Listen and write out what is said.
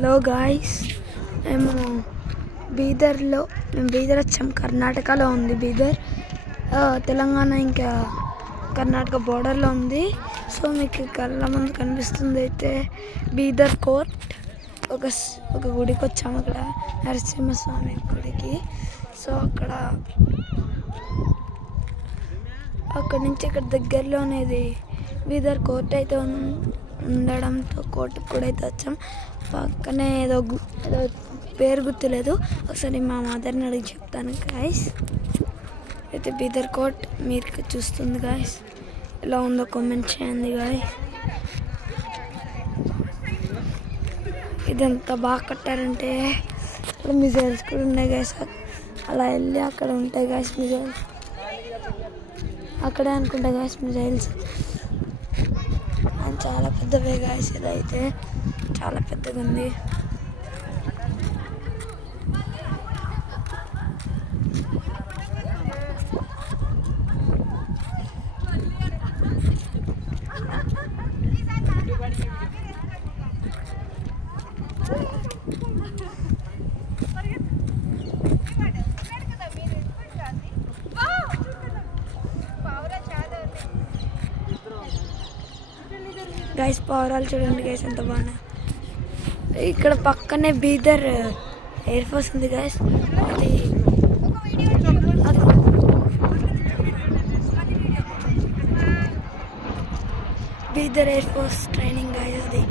Hello guys, మేము బీదర్ వచ్చాం. కర్ణాటకలో ఉంది బీదర్. తెలంగాణ ఇంకా కర్ణాటక బోర్డర్లో ఉంది. సో మీకు కళ్ళ ముందు కనిపిస్తుంది అయితే బీదర్ కోర్ట్. ఒక గుడికి వచ్చాము, అక్కడ నరసింహస్వామి గుడికి. సో అక్కడి నుంచి ఇక్కడ దగ్గరలోనేది బీదర్ కోర్ట్ అయితే ఉండడంతో కోర్టుకు కూడా అయితే వచ్చాం. పక్కనే ఏదో పేరు గుర్తులేదు, ఒకసారి మా మదర్ని అడిగి చెప్తాను గాయస్. అయితే బీదర్ కోర్ట్ మీరు చూస్తుంది గాయస్, ఎలా ఉందో కామెంట్ చేయండి గాయస్. ఇదంతా బాగా కట్టారంటే అక్కడ మిజైల్స్ కూడా ఉన్నాయి గాయస్. అలా వెళ్ళి అక్కడ ఉంటాయి గాయస్ మిజైల్స్, అక్కడే అనుకుంటా గాయస్ మిజైల్స్. చాలా పెద్దవే గాయస్, ఇదైతే చాలా పెద్దగా ఉంది. గైస్ పవరాలు చూడండి గైస్, ఎంత బాగున్నాయి. ఇక్కడ పక్కనే బీదర్ ఎయిర్ ఫోర్స్ ఉంది గైస్. అది Bidar air force training guys. అది